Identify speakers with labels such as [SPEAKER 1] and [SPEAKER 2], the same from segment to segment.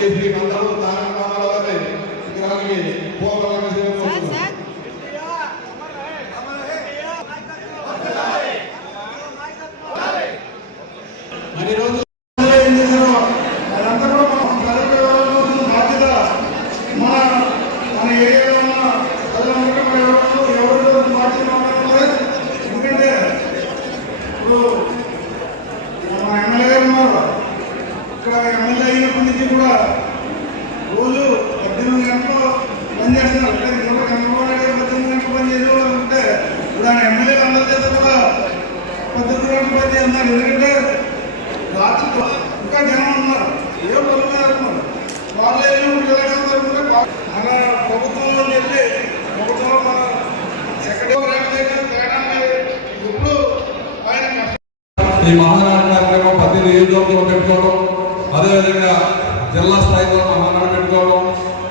[SPEAKER 1] KC అందరూ తారక రామారావు గారి విగ్రహానికి పూలమాలలు చేయబోతున్నారు. మరి ఈరోజు ఏం చేశారో అదంతా కూడా మనం జరగవలసిన బాధ్యత మన మన ఏరియాలో ఉన్న ప్రజలందరికీ మన ఎవరు ఎవరితో బాధ్యత ఉండాలి. ఎందుకంటే ఇప్పుడు మన ఎమ్మెల్యే గారు ఉన్నారు ఇక్కడ ఎమ్మెల్యే అయినప్పటి నుంచి కూడా రోజు పద్దెనిమిది గంటలు పనిచేస్తున్నారు అంటే ఇంకొక చంద్రబాబు నాయుడు గారు పద్దెనిమిది గంటలు పని చేసే వాళ్ళు ఉంటే ఇప్పుడు ఆయన ఎమ్మెల్యేలు అందరి చేత కూడా పద్దెనిమిది గంటలు పని చేస్తున్నారు ఎందుకంటే రాత్రి ఇంకా జనం ఉన్నారు ఏ పనులు ఉన్నారు వాళ్ళు వెళ్ళినప్పుడు ఎలక్షన్ మన ప్రభుత్వంలో వెళ్ళి ప్రభుత్వంలో మన సెక్రటరీ ఇప్పుడు ఆయన
[SPEAKER 2] ఈ మహానాడు కార్యక్రమం ప్రతి నియోజకవర్గంలో పెట్టుకోవడం అదేవిధంగా జిల్లా స్థాయిలో మహానాడు పెట్టుకోవడం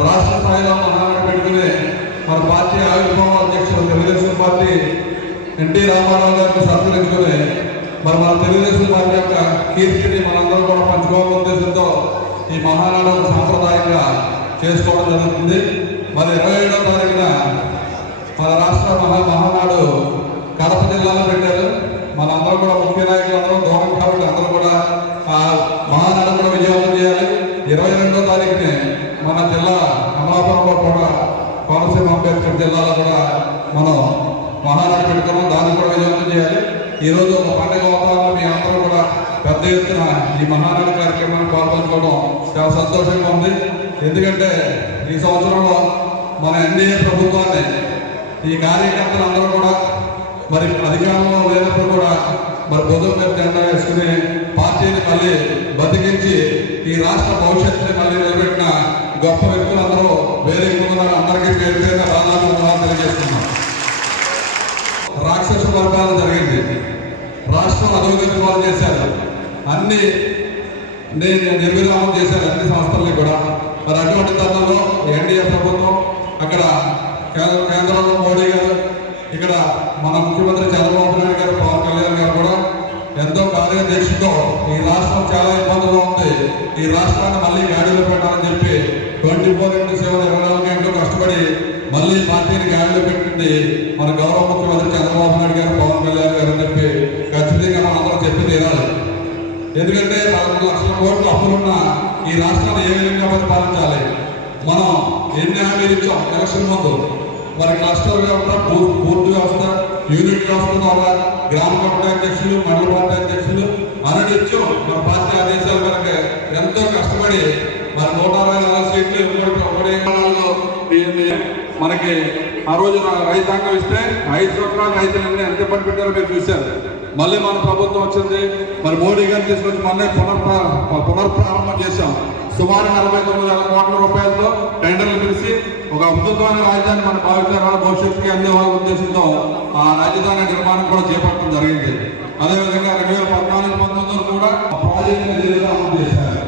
[SPEAKER 2] రాష్ట్ర స్థాయిలో మహానాడు పెట్టుకుని మన పార్టీ ఆవిర్భావ అధ్యక్షులు తెలుగుదేశం పార్టీ ఎన్టీ రామారావు గారిని సత్కరించుకుని మరి మన తెలుగుదేశం పార్టీ యొక్క కీర్తిని మనందరం కూడా పంచుకోవాలనే ఉద్దేశంతో ఈ మహానాడు సాంప్రదాయంగా చేసుకోవడం జరుగుతుంది. మరి ఇరవై ఏడో తారీఖున మన రాష్ట్ర మహా మహానాడు కడప జిల్లాలో పెట్టారు. మనందరం కూడా ముఖ్య నాయకులు అందరూ దూరం కాబట్టి అందరూ కూడా ఆ మహానాడు కూడా విజయవంతం చేయాలి. ఇరవై రెండో తారీఖునే మన జిల్లా అమలాపురంలో కూడా కోనసీమ అంబేద్కర్ జిల్లాలో కూడా మనం మహానాడు పెడుతున్నాం. దాన్ని కూడా విజయవంతం చేయాలి. ఈ రోజు ఒక పండుగ వాతావరణం మీ అందరూ కూడా పెద్ద ఎత్తున ఈ మహానాడు కార్యక్రమాన్ని పాల్పంచుకోవడం చాలా సంతోషంగా ఉంది. ఎందుకంటే ఈ సంవత్సరంలో మన ఎన్డీఏ ప్రభుత్వాన్ని ఈ కార్యకర్తలు అందరూ కూడా మరి అధికారంలో లేనప్పుడు కూడా మరి బుధం మీద జెండా వేసుకుని పార్టీని మళ్ళీ బతికించి ఈ రాష్ట్ర భవిష్యత్తుని మళ్ళీ నిలబెట్టిన గొప్ప వ్యక్తులందరూ వేరే ఉన్నారు అందరికీ పేరు పేరున రాజాను తెలియజేస్తున్నాం రాక్షస వర్గాలు జరిగింది. రాష్ట్రం అభివృద్ధి పాలు చేశారు. అన్ని నేను నిర్విరామం చేశారు అన్ని సంస్థల్ని కూడా. మరి అటువంటి తరుణంలో ఎన్డీఏ ప్రభుత్వం అక్కడ కేంద్రంలో మోడీ గారు ఇక్కడ మన ముఖ్యమంత్రి చంద్రబాబు నాయుడు గారు పవన్ కళ్యాణ్ గారు కూడా ఎంతో కార్యదీక్షతో ఈ రాష్ట్రం చాలా ఇబ్బందుల్లో ఉంది. ఈ రాష్ట్రాన్ని మళ్ళీ గాడిలో పెట్టాలని చెప్పి ట్వంటీ ఫోర్ ఇంటూ సెవెన్ ఇరవై నాలుగు గంటలు కష్టపడి మళ్ళీ పార్టీని గాడిలో పెట్టింది ఎందుకంటే పదకొండు లక్షల కోట్లు అప్పులున్న ఈ రాష్ట్రాన్ని ఏ విధంగా పరిపాలించాలి? మనం ఎన్ని హామీలు ఇచ్చాం? ఎలక్షన్ ముందు. మరి క్లస్టర్ వ్యవస్థ బోర్డు వ్యవస్థ యూనిట్ వ్యవస్థ ద్వారా గ్రామ కమిటీ అధ్యక్షులు మండల పార్టీ అధ్యక్షులు అన్ని ఇచ్చాం. మన పార్టీ ఆదేశాల మేరకు ఎంతో కష్టపడి మరి నూట అరవై నాలుగు సీట్లు మనకి ఆ రోజు రైతాంగం ఇస్తే ఐదు సంవత్సరాలు రైతులన్నీ ఎంత పని పెట్టారో మీరు చూశారు. మళ్ళీ మన ప్రభుత్వం వచ్చింది. మరి మోడీ గారిని తీసుకొచ్చి మొన్నే పునర్ప్రా పునర్ప్రారంభం చేశాం. సుమారు నలభై తొమ్మిది వేల కోట్ల రూపాయలతో టెండర్లు పిలిచి ఒక అద్భుతమైన రాజధాని మన భావితరాల భవిష్యత్తుకి అందేవాళ్ళ ఉద్దేశంతో ఆ రాజధాని నిర్మాణం కూడా చేపట్టడం జరిగింది. అదేవిధంగా రెండు వేల పద్నాలుగు పంతొమ్మిదిలో కూడా ప్రాజెక్టు చేశారు.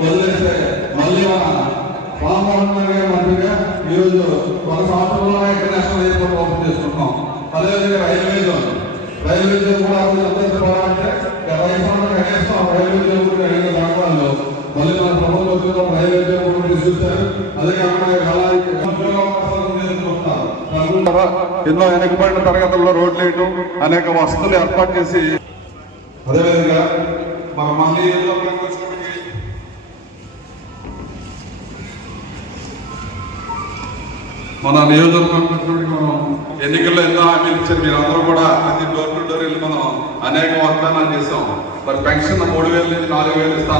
[SPEAKER 2] వదిలేస్తే మళ్ళీ మన రామ్మోహన్ గారి మంత్రిగా ఈరోజు ఒక సంవత్సరంలో ఇంటర్నేషనల్ ఎయిర్పోర్ట్ ఓపెన్ చేసుకుంటున్నాం అదేవిధంగా రైల్వే జోన్ రైల్వే జోన్ కూడా ఆ కనీసం రైల్వే జోన్ కూడా మళ్ళీ మన ప్రభుత్వం రైల్వే జోన్ కూడా తీసుకొచ్చారు అదే కాకుండా అలాగే ఉద్యోగ అవకాశాలు చేసుకుంటున్నారు ఎన్నో వెనుకబడిన తరగతుల్లో రోడ్లు వేయటం అనేక వసతులు ఏర్పాటు చేసి అదేవిధంగా మన మళ్ళీ మన నియోజకవర్గం మనం ఎన్నికల్లో ఎన్నో హామీలు ఇచ్చారు. మీరు అందరూ కూడా ప్రతి డోర్ టు డోర్ వెళ్ళి మనం అనేక వాగ్దానాలు చేసాం మరి పెన్షన్ మూడు వేల నుంచి నాలుగు వేలు ఇస్తా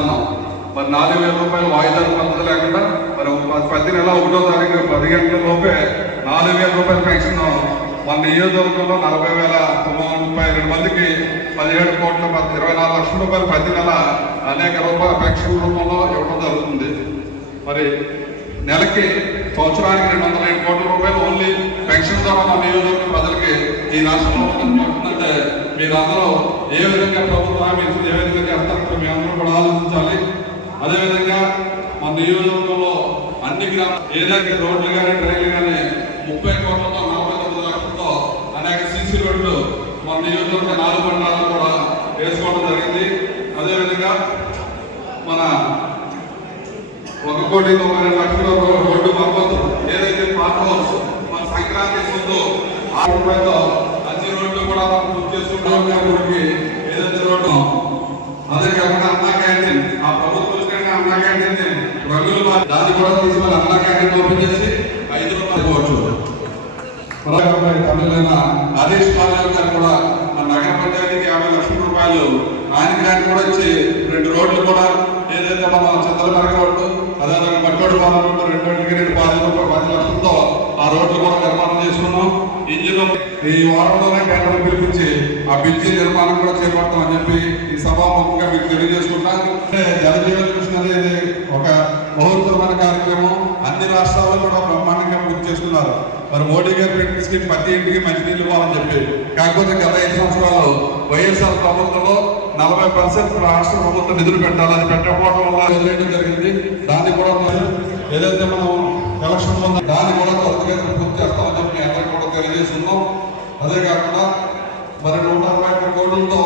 [SPEAKER 2] మరి నాలుగు వేల రూపాయలు వాయిదాలు పద్ధతి లేకుండా మరి పది ప్రతి నెల ఒకటో తారీఖు పది గంటల లోపే నాలుగు వేల రూపాయల పెన్షన్ మన నియోజకవర్గంలో నలభై వేల తొమ్మిది వందల ముప్పై రెండు మందికి పదిహేడు కోట్ల ఇరవై నాలుగు లక్షల రూపాయలు ప్రతి నెల అనేక రూపాయల పెన్షన్ రూపంలో ఇవ్వడం జరుగుతుంది. మరి నెలకి సంవత్సరానికి రెండు వందల ఐదు కోట్ల రూపాయలు ఓన్లీ పెన్షన్ ద్వారా మన నియోజకవర్గ ప్రజలకి ఈ రాష్ట్రంలో అంటే మీరందరూ ఏ విధంగా ప్రభుత్వం హామీ ఇస్తుంది ఏ విధంగా చేస్తారో మేము అందరూ కూడా ఆలోచించాలి. అదేవిధంగా మన నియోజకవర్గంలో అన్ని గ్రామ ఏదైతే రోడ్లు కానీ ట్రైన్లు కానీ ముప్పై కోట్లతో నలభై తొమ్మిది లక్షలతో అనేక సీసీ రోడ్లు మన నియోజకవర్గ నాలుగు మండలాలు కూడా వేసుకోవడం జరిగింది. అదేవిధంగా మన ఒక కోటి తొంభై రెండు లక్షల రోడ్డు మరమ్మతు ఏదైతే పాత హౌస్ మన సంక్రాంతి ముందు ఆ రూపాయలతో అన్ని రోడ్లు కూడా మనం పూర్తి చేసుకుంటాం ఏదైతే రోడ్డు అదే కాకుండా అన్నా క్యాంటీన్ ఆ ప్రభుత్వం ఇచ్చిన అన్నా క్యాంటీన్ రంగులు దాన్ని కూడా తీసుకొని అన్నా క్యాంటీన్ ఓపెన్ చేసి మరొకపై తమిళైన హరీష్ పాలయ్య గారు కూడా మన నగర పంచాయతీకి యాభై లక్షల రూపాయలు ఆయన గ్రాంట్ కూడా ఇచ్చి రెండు రోడ్లు కూడా ఏదైతే మన చంద్రమర్గ రోడ్డు అదేవిధంగా మట్టోడు పాలన రోడ్డు రెండు రెండుకి రెండు పది రూపాయలు పది లక్షలతో ఆ రోడ్లు కూడా నిర్మాణం చేసుకున్నాం. ఇంజిన్ ఈ వారంలోనే కేంద్రం పిలిపించి ఆ బ్రిడ్జి నిర్మాణం కూడా చేపడతామని చెప్పి ఈ సభాముఖంగా మీకు తెలియజేసుకుంటా. అంటే జలజీవన అనేది ఒక ముహూర్తమైన కార్యక్రమం అన్ని రాష్ట్రాల్లో కూడా బ్రహ్మాండంగా పూర్తి చేస్తున్నారు మరి మోడీ గారు పెట్టిన స్కీమ్ ప్రతి ఇంటికి మంచినీళ్ళు ఇవ్వాలని చెప్పి. కాకపోతే గత ఐదు సంవత్సరాలు వైఎస్ఆర్ ప్రభుత్వంలో నలభై పర్సెంట్ రాష్ట్ర ప్రభుత్వం నిధులు పెట్టాలని పెట్టకపోవడం వల్ల వదిలేయడం జరిగింది. దాన్ని కూడా మరి ఏదైతే మనం ఎలక్షన్ ఉందో దాన్ని కూడా త్వరగా పూర్తి చేస్తామని చెప్పి అందరికీ కూడా తెలియజేస్తున్నాం అదే కాకుండా మరి నూట అరవై కోట్లతో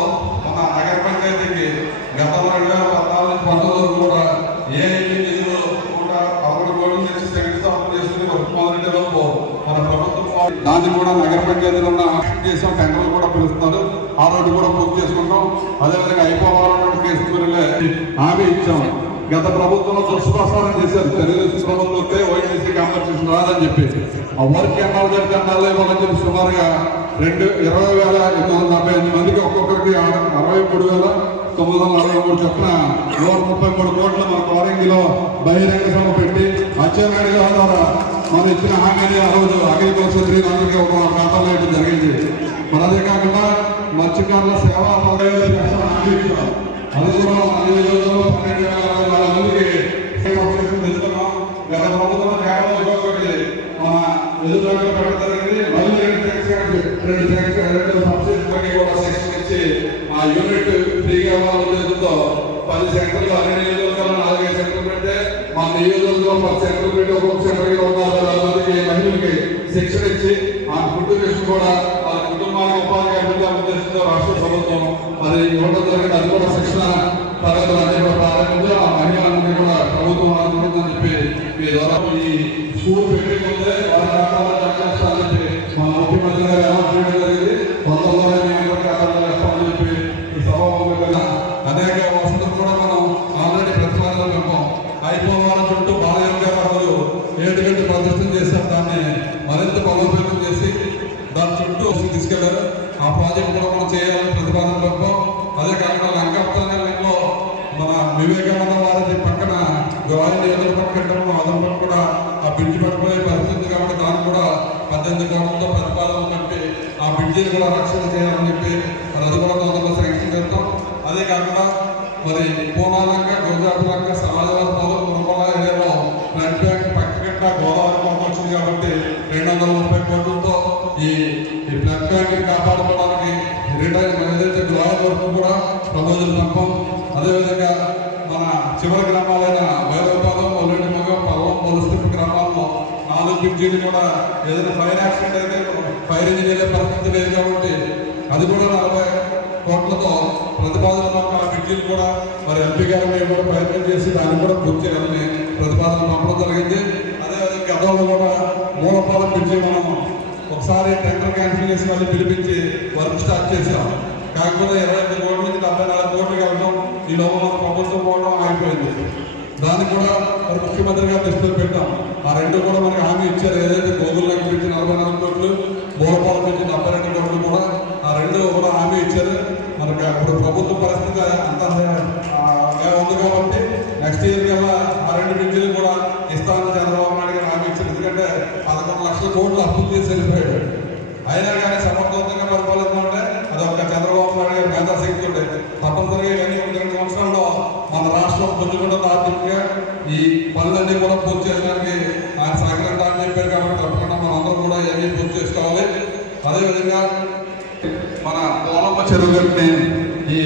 [SPEAKER 2] దాన్ని కూడా నగర పంచాయతీలో ఉన్న చేసాం టెండర్లు కూడా పిలుస్తున్నారు. ఆ రోడ్డు కూడా పూర్తి చేసుకుంటాం. అదేవిధంగా అయిపోవాలన్న కేసు హామీ ఇచ్చాం. గత ప్రభుత్వంలో దుష్ప్రసారం చేశారు. తెలుగుదేశం ప్రభుత్వం వస్తే వైసీసీ కాంపన్సేషన్ రాదని చెప్పి. ఆ వర్క్ ఎన్నాళ్ళు జరిగితే అన్నాళ్ళు ఇవ్వాలని చెప్పి సుమారుగా రెండు ఇరవై వేల ఎనిమిది వందల నలభై ఎనిమిది మందికి ఒక్కొక్కరికి అరవై మూడు వేల తొమ్మిది వందల అరవై మూడు చొప్పున నూట ముప్పై మూడు కోట్లు మన కోరంగిలో బహిరంగ సభ పెట్టి అచ్చెన్నాయుడు ద్వారా మనం ఇచ్చిన హామీని ఆ రోజు అగ్రికల్చర్ అందరికీ ఒక ప్రాంతంలో వేయడం జరిగింది. మరి అదే కాకుండా మత్స్యకారుల సేవా పదహైదు లక్షల హామీ పన్నెండు వేల అరవై మందికి గత ప్రభుత్వం కేవలం మన పెట్టడం జరిగింది. మళ్ళీ రెండు రెండు రెండు సబ్సిడీ కూడా సెక్షన్ ఇచ్చి ఆ యూనిట్ ఫ్రీగా వాళ్ళ ఉద్దేశంతో పది సెంటర్లు అన్ని నియోజకవర్గాలు నాలుగైదు సెంటర్లు పెడితే మన నియోజకవర్గంలో పది పెట్టి ఒక్కొక్క మహిళలకి శిక్షణ ఇచ్చి ఆ ఫుడ్ కూడా కుటుంబానికి ఉపాధి అభివృద్ధి ఉద్దేశంతో రాష్ట్ర ప్రభుత్వం అది ఇవ్వడం జరిగింది అది కూడా శిక్షణ తరగతి ప్రాజెక్ట్ కూడా మనం చేయాలని ప్రతిపాదన పెట్టాం అదే కాకుండా లంకపత్రంలో మన వివేకానంద వారి పక్కన గోవాయిని ఎదురు పక్కన అదనంలో కూడా ఆ బ్రిడ్జ్ పడిపోయే పరిస్థితి కాబట్టి దాన్ని కూడా పద్దెనిమిది కోట్లతో ప్రతిపాదన కట్టి ఆ బ్రిడ్జిని కూడా రక్షణ చేయాలని చెప్పి మరి అది కూడా తొందరలో శాంక్షన్ చేస్తాం అదే కాకుండా మరి పూర్ణాలంక గుజరాత్లంక సమాజవాద ఈ బ్లడ్ బ్యాంక్ కాపాడుకోవడానికి రిటైర్ ఏదైతే ద్వార వరకు కూడా ప్రపోజల్ పంపం అదేవిధంగా మన చివరి గ్రామాలైన వైరవపాలెం ఒల్లెండి మొగ పొలం పొలుస్తు గ్రామాల్లో నాలుగు బ్రిడ్జీలు కూడా ఏదైనా ఫైర్ యాక్సిడెంట్ అయితే ఫైర్ ఇంజనీర్ల పరిస్థితి లేదు కాబట్టి అది కూడా నలభై కోట్లతో ప్రతిపాదన పంపిన ఆ కూడా మరి ఎంపీ గారు మేము కూడా ప్రయత్నం చేసి దాన్ని కూడా పూర్తి చేయాలని ప్రతిపాదన పంపడం జరిగింది. అదేవిధంగా గతంలో కూడా మూలపాలెం బ్రిడ్జి మనం ఒకసారి టెండర్ క్యాన్సిల్ చేసి మళ్ళీ పిలిపించి వర్క్ స్టార్ట్ చేసాం కాకపోతే ఇరవై ఐదు కోట్ల నుంచి డెబ్బై నాలుగు కోట్లకి వెళ్ళడం ఈ లోపల ప్రభుత్వం పోవడం ఆగిపోయింది. దాన్ని కూడా మరి ముఖ్యమంత్రి గారు దృష్టిలో పెట్టాం. ఆ రెండు కూడా మనకి హామీ ఇచ్చారు. ఏదైతే గోగుల్లోకి పెంచి నలభై నాలుగు కోట్లు బోరపాలకు పెంచి డెబ్బై రెండు కోట్లు కూడా ఆ రెండు కూడా హామీ ఇచ్చారు. మనకి అప్పుడు ప్రభుత్వ పరిస్థితి అంత ఉంది కాబట్టి నెక్స్ట్ ఇయర్ కల్లా ఆ రెండు పెంచి కోట్లు అప్పులు చేసి వెళ్ళిపోయాడు. అయినా కానీ సమర్థవంతంగా పరిపాలిస్తుంటే అది ఒక చంద్రబాబు నాయుడు గారి మేధాశక్తి ఉండే. తప్పనిసరిగా ఇవన్నీ ఒక రెండు సంవత్సరాల్లో మన రాష్ట్రం పుంజుకుంటే ఆర్థికంగా ఈ పనులన్నీ కూడా పూర్తి చేయడానికి ఆయన సహకరించాలని చెప్పారు కాబట్టి తప్పకుండా మనందరం కూడా ఇవన్నీ పూర్తి చేసుకోవాలి. అదేవిధంగా మన కోలమ్మ చెరువు గట్టుని ఈ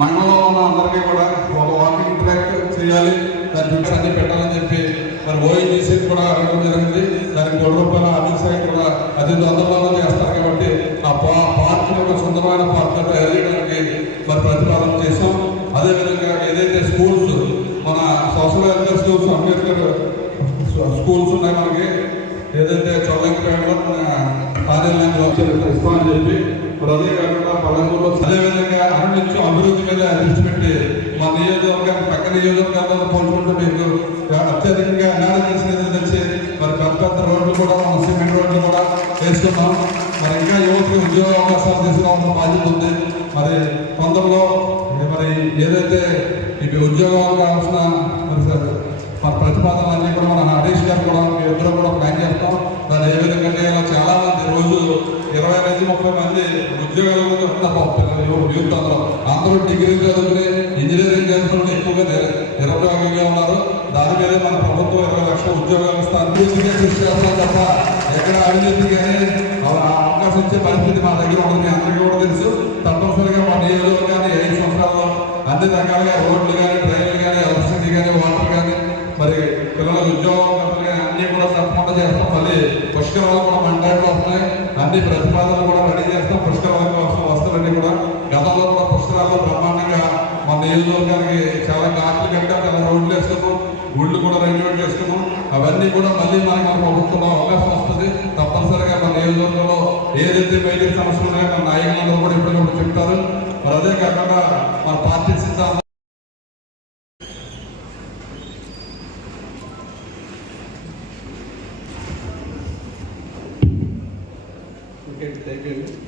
[SPEAKER 2] మండలంలో ఉన్న అందరికీ కూడా ఒక వాకింగ్ ట్రాక్ చేయాలి చేయాలి. దాని చుట్టూ అన్ని పెట్టాలని చెప్పి మరి ఓఎన్జీసీ కూడా అడగడం జరిగింది దానికి కోటి రూపాయల ఆర్థిక కూడా అతి తొందరలో చేస్తారు కాబట్టి ఆ పా ఒక సుందరమైన పార్క్ ఎదగడానికి మరి ప్రతిపాదన చేసాం అదేవిధంగా ఏదైతే స్కూల్స్ మన social welfare schools Ambedkar schools ఉన్నాయి మనకి. ఏదైతే చౌలంకిపేటలో మన కార్యాలయంలో ఇస్తామని చెప్పి హృదయ అదే కాకుండా పల్లెటూరులో అదేవిధంగా అన్నింటి అభివృద్ధి మీద దృష్టి పెట్టి మా నియోజకవర్గం పక్క నియోజకవర్గాలతో పోల్చుకుంటే మీకు అత్యధికంగా అన్యాయం చేసినది తెలిసి మరి పెద్ద పెద్ద రోడ్లు కూడా మన సిమెంట్ రోడ్లు కూడా వేస్తున్నాం మరి ఇంకా యువతకు ఉద్యోగ అవకాశాలు తీసుకురావాల్సిన బాధ్యత ఉంది. మరి తొందరలో మరి ఏదైతే ఇవి ఉద్యోగాలు కావాల్సిన మరి సార్ మన ప్రతిపాదనలన్నీ కూడా మన హరీష్ గారు కూడా మీ ఇద్దరు కూడా ప్లాన్ చేస్తాం. దాన్ని ఏ విధంగా చేయాలో చాలా మంది రోజు ఇరవై నుంచి ముప్పై మంది ఉద్యోగాలు గురించి యూత్ అందరూ అందరూ డిగ్రీ చదువుకుని ఇంజనీరింగ్ చదువుకుని ఎక్కువగా నిర- నిరుద్యోగంగా ఉన్నారు. దాని మీద మన ప్రభుత్వం ఇరవై లక్షల ఉద్యోగాలు ఇస్తే అభివృద్ధిగా కృషి చేస్తాం తప్ప ఎక్కడ అవినీతి కానీ అవకాశం ఇచ్చే పరిస్థితి మా దగ్గర ఉంటుంది అందరికీ కూడా తెలుసు. తప్పనిసరిగా మా నియోజకవర్గాన్ని ఐదు సంవత్సరాల్లో అన్ని రకాలుగా రోడ్లు కానీ డ్రైన్లు అన్ని ప్రతిపాదనలు కూడా రెడీ చేస్తాం. పుష్కరాల కోసం వస్తువులన్నీ కూడా. గతంలో కూడా పుష్కరాల్లో బ్రహ్మాండంగా మన నియోజకవర్గానికి చాలా ఘాట్లు కట్టాం. చాలా రోడ్లు వేసుకున్నాం. గుళ్ళు కూడా రెన్యూట్ చేసుకున్నాం. అవన్నీ కూడా మళ్ళీ మనకి మన ప్రభుత్వంలో అవకాశం వస్తుంది. తప్పనిసరిగా మన నియోజకవర్గంలో ఏదైతే బయట సమస్యలు ఉన్నాయో మన నాయకులందరూ కూడా ఇప్పటికప్పుడు చెప్తారు. మరి అదే కాకుండా మన పార్టీ సిద్ధాంతం get taken